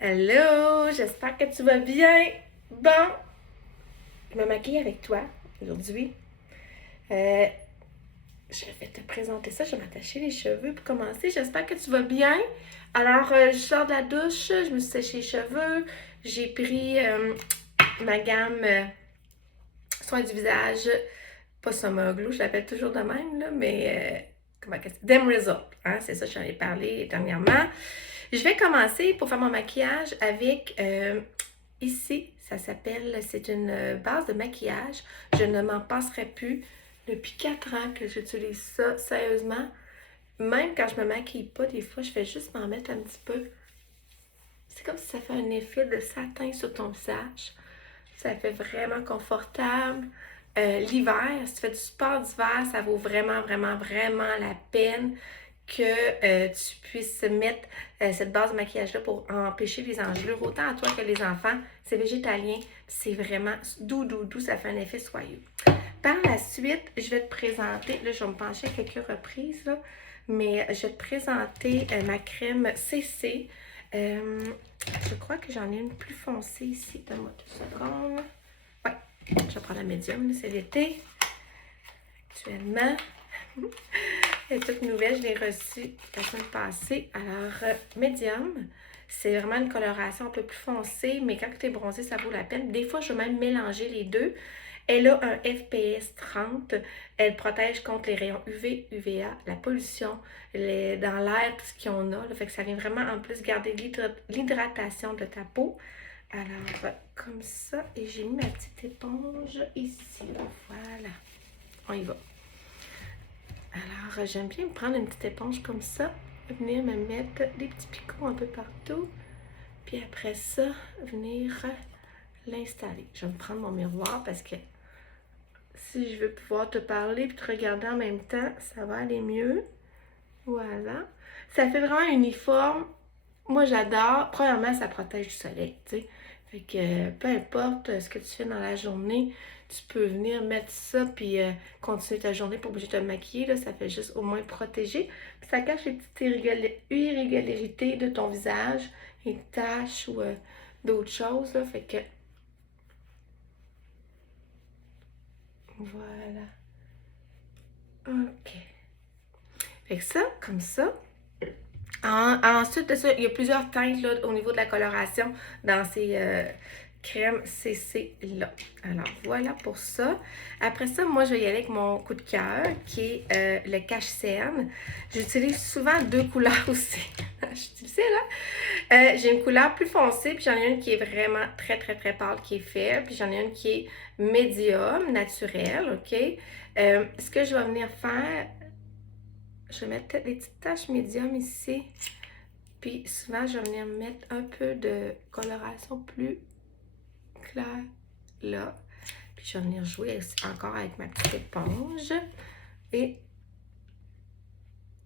Hello, j'espère que tu vas bien. Bon, je me maquille avec toi aujourd'hui. Euh, je vais te présenter ça, je vais m'attacher les cheveux pour commencer. J'espère que tu vas bien. Alors, je sors de la douche, je me suis séché les cheveux. J'ai pris ma gamme soins du visage, pas Summer Glow, je l'appelle toujours de même, là, mais comment que c'est? Dem Result, hein, c'est ça, j'en ai parlé dernièrement. Je vais commencer pour faire mon maquillage avec ici, ça s'appelle, c'est une base de maquillage. Je ne m'en passerai plus depuis 4 ans que j'utilise ça, sérieusement. Même quand je me maquille pas, des fois, je fais juste m'en mettre un petit peu. C'est comme si ça fait un effet de satin sur ton visage. Ça fait vraiment confortable. L'hiver, si tu fais du sport d'hiver, ça vaut vraiment, vraiment, vraiment la peine que tu puisses mettre cette base de maquillage-là pour empêcher les engelures, autant à toi que les enfants. C'est végétalien, c'est vraiment doux, doux, doux, ça fait un effet soyeux. Par la suite, je vais te présenter, là je vais me pencher à quelques reprises, là, mais je vais te présenter ma crème CC. Je crois que j'en ai une plus foncée ici. Donne-moi 2 secondes. Ouais, je vais prendre la médium, c'est l'été. Actuellement. Elle est toute nouvelle, je l'ai reçue la semaine passée. Alors, médium, c'est vraiment une coloration un peu plus foncée, mais quand tu es bronzé, ça vaut la peine. Des fois, je vais même mélanger les deux. Elle a un FPS 30. Elle protège contre les rayons UV, UVA, la pollution, dans l'air, tout ce qu'il y en a. Là, fait que ça vient vraiment en plus garder l'hydratation de ta peau. Alors, comme ça. Et j'ai mis ma petite éponge ici. Là. Voilà. On y va. Alors, j'aime bien me prendre une petite éponge comme ça. Venir me mettre des petits picots un peu partout. Puis après ça, venir l'installer. Je vais me prendre mon miroir parce que si je veux pouvoir te parler et te regarder en même temps, ça va aller mieux. Voilà. Ça fait vraiment uniforme. Moi, j'adore. Premièrement, ça protège du soleil, tu sais. Fait que peu importe ce que tu fais dans la journée, tu peux venir mettre ça puis continuer ta journée pour obligé de te maquiller. Là, ça fait juste au moins protéger. Puis ça cache les petites irrégularités de ton visage, les taches ou d'autres choses. Là. Fait que voilà. OK. Fait que ça, comme ça. Ensuite de ça, il y a plusieurs teintes là, au niveau de la coloration dans ces crèmes CC-là. Alors, voilà pour ça. Après ça, moi, je vais y aller avec mon coup de cœur, qui est le cache-cerne. J'utilise souvent 2 couleurs aussi. Je suis difficile, hein? J'ai une couleur plus foncée, puis j'en ai une qui est vraiment très, très, très pâle, qui est faible. Puis j'en ai une qui est médium, naturelle, OK? Ce que je vais venir faire, je vais mettre des petites taches médium ici. Puis souvent, je vais venir mettre un peu de coloration plus claire là. Puis je vais venir jouer encore avec ma petite éponge. Et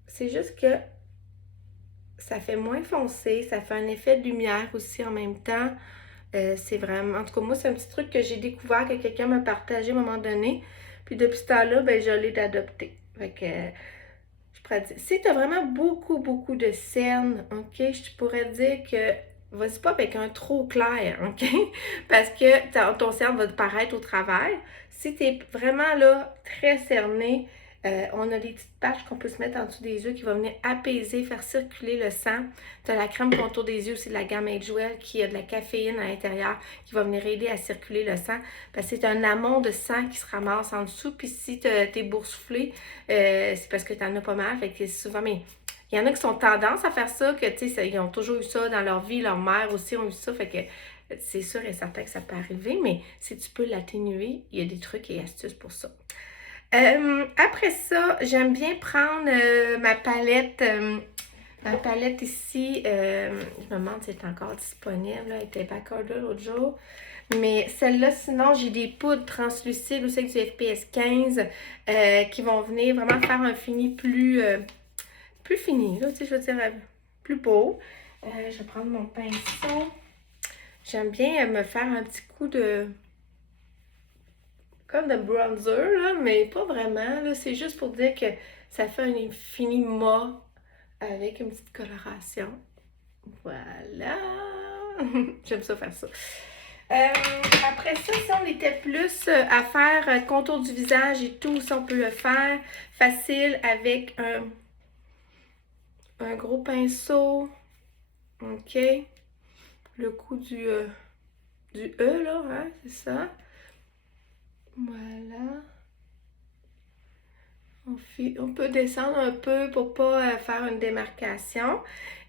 c'est juste que ça fait moins foncé. Ça fait un effet de lumière aussi en même temps. C'est vraiment... En tout cas, moi, c'est un petit truc que j'ai découvert, que quelqu'un m'a partagé à un moment donné. Puis depuis ce temps-là, ben, je l'ai adopté. Fait que... Si tu as vraiment beaucoup, beaucoup de cernes, OK, je pourrais dire que vas-y pas avec un trop clair, OK? Parce que ton cerne va te paraître au travers. Si tu es vraiment là, très cerné, on a des petites patches qu'on peut se mettre en dessous des yeux qui vont venir apaiser, faire circuler le sang. Tu as la crème contour des yeux, c'est de la gamme Age Well qui a de la caféine à l'intérieur qui va venir aider à circuler le sang. Parce que c'est un amont de sang qui se ramasse en dessous. Puis si tu es boursouflé, c'est parce que tu en as pas mal. Fait que souvent, mais il y en a qui sont tendance à faire ça, que tu sais, ils ont toujours eu ça dans leur vie, leur mère aussi ont eu ça. Fait que c'est sûr et certain que ça peut arriver, mais si tu peux l'atténuer, il y a des trucs et astuces pour ça. Après ça, j'aime bien prendre ma palette. Ma palette ici, je me demande si elle est encore disponible. Là, elle était backorder l'autre jour. Mais celle-là, sinon, j'ai des poudres translucides aussi avec du FPS 15 qui vont venir vraiment faire un fini plus fini. Là, tu sais, je veux dire, plus beau. Je vais prendre mon pinceau. J'aime bien me faire un petit coup de... comme de bronzer, là, mais pas vraiment. Là, c'est juste pour dire que ça fait un fini mat avec une petite coloration. Voilà. J'aime ça faire ça. Après ça, si on était plus à faire contour du visage et tout, si on peut le faire facile avec un gros pinceau. OK. Le coup du E, là, hein, c'est ça. Voilà. On peut descendre un peu pour pas faire une démarcation.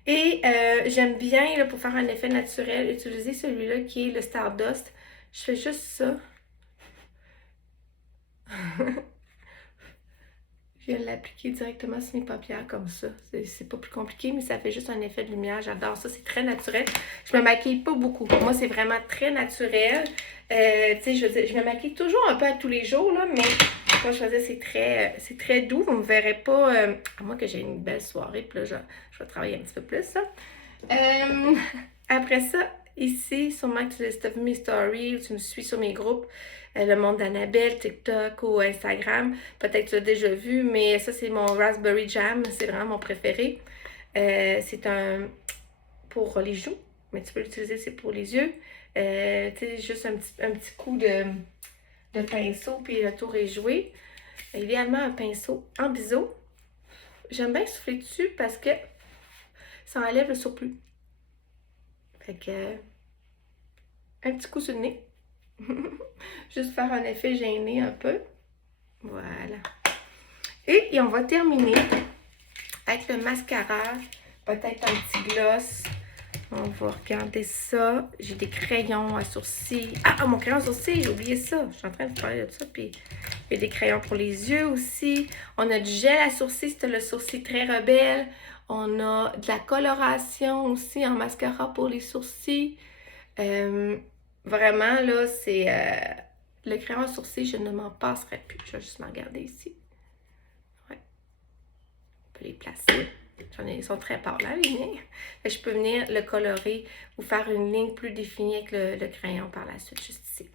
Et j'aime bien, là, pour faire un effet naturel, utiliser celui-là qui est le Stardust. Je fais juste ça. Je viens de l'appliquer directement sur mes paupières comme ça. C'est pas plus compliqué, mais ça fait juste un effet de lumière. J'adore ça, c'est très naturel. Je me maquille pas beaucoup. Moi, c'est vraiment très naturel. Tu sais, je veux dire, je me maquille toujours un peu à tous les jours, là, mais comme je faisais, c'est très doux. Vous me verrez pas, à moins que j'ai une belle soirée, puis là, je vais travailler un petit peu plus, ça. Après ça, ici, sûrement que tu as vu mes stories ou tu me suis sur mes groupes, le monde d'Annabelle, TikTok ou Instagram. Peut-être que tu l'as déjà vu, mais ça, c'est mon Raspberry Jam. C'est vraiment mon préféré. C'est un pour les joues, mais tu peux l'utiliser aussi pour les yeux. Tu sais, juste un petit coup de pinceau, puis le tour est joué. Idéalement, un pinceau en biseau. J'aime bien souffler dessus parce que ça enlève le surplus. Fait que, un petit coup sur le nez. Juste faire un effet gêné un peu. Voilà. Et on va terminer avec le mascara. Peut-être un petit gloss. On va regarder ça. J'ai des crayons à sourcils. Ah, mon crayon à sourcils, j'ai oublié ça. Je suis en train de parler de ça. Puis il y a des crayons pour les yeux aussi. On a du gel à sourcils. C'était le sourcil très rebelle. On a de la coloration aussi en mascara pour les sourcils. Vraiment, là, c'est le crayon à sourcils, je ne m'en passerai plus. Je vais juste me regarder ici. Ouais. On peut les placer. Ils sont très pâles, là, les miens. Je peux venir le colorer ou faire une ligne plus définie avec le crayon par la suite, juste ici.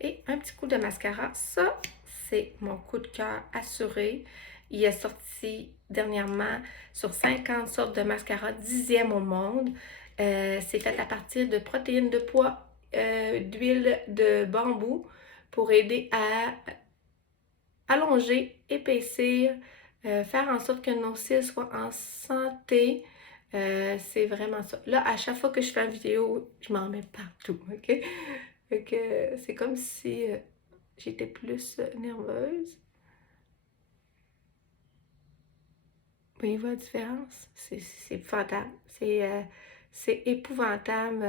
Et un petit coup de mascara. Ça, c'est mon coup de cœur assuré. Il est sorti dernièrement sur 50 sortes de mascara, 10e au monde. C'est fait à partir de protéines de pois, d'huile de bambou pour aider à allonger, épaissir, faire en sorte que nos cils soient en santé. C'est vraiment ça. Là, à chaque fois que je fais une vidéo, je m'en mets partout, OK? Fait que c'est comme si j'étais plus nerveuse. Voyez-vous la différence? C'est épouvantable. C'est épouvantable.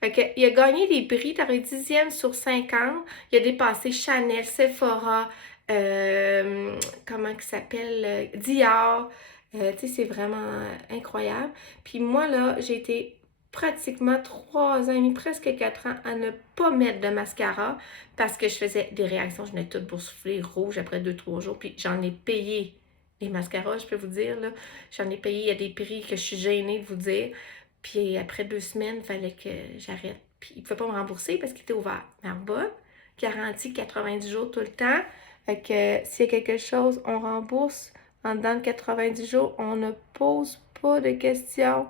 Fait que, il a gagné des prix, dans les 10e sur 50. Il a dépassé Chanel, Sephora, comment il s'appelle? Dior. Tu sais, c'est vraiment incroyable. Puis moi, là, j'ai été pratiquement 3 ans et demi, presque 4 ans à ne pas mettre de mascara parce que je faisais des réactions. Je venais toute boursouflée, rouge après 2-3 jours. Puis j'en ai payé les mascaras, je peux vous dire, là. J'en ai payé, il y a des prix que je suis gênée de vous dire. Puis après 2 semaines, il fallait que j'arrête. Puis il ne pouvait pas me rembourser parce qu'il était ouvert. Narbonne, garantie 90 jours tout le temps. Fait que s'il y a quelque chose, on rembourse en dedans de 90 jours. On ne pose pas de questions.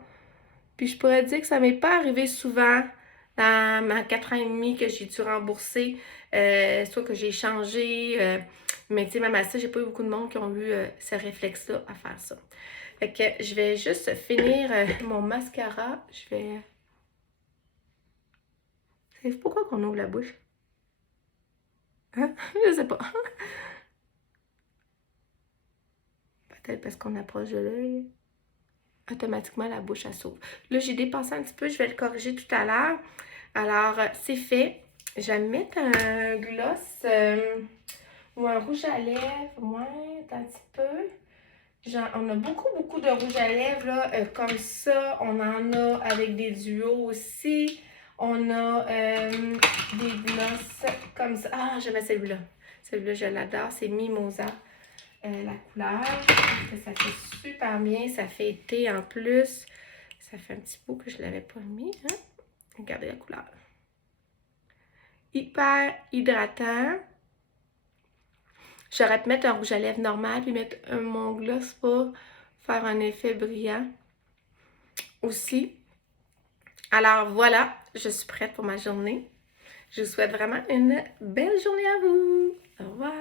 Puis je pourrais dire que ça m'est pas arrivé souvent dans ma 4 ans et demi que j'ai dû rembourser, soit que j'ai changé. Mais tu sais, même à ça, j'ai pas eu beaucoup de monde qui ont eu ce réflexe-là à faire ça. Fait que je vais juste finir mon mascara. Je vais... C'est pourquoi qu'on ouvre la bouche? Hein? Je sais pas. Peut-être parce qu'on approche de l'œil. Automatiquement, la bouche, elle s'ouvre. Là, j'ai dépassé un petit peu. Je vais le corriger tout à l'heure. Alors, c'est fait. Je vais mettre un gloss ou un rouge à lèvres. Ouais, un petit peu. Genre, on a beaucoup de rouge à lèvres, là, comme ça. On en a avec des duos aussi. On a des glosses comme ça. Ah, j'aimais celui-là. Celui-là, je l'adore. C'est Mimosa. La couleur. Ça fait super bien. Ça fait été en plus. Ça fait un petit bout que je ne l'avais pas mis. Hein? Regardez la couleur. Hyper hydratant. J'aurais pu mettre un rouge à lèvres normal puis mettre mon gloss pour faire un effet brillant. Aussi, Alors voilà, je suis prête pour ma journée. Je vous souhaite vraiment une belle journée à vous. Au revoir.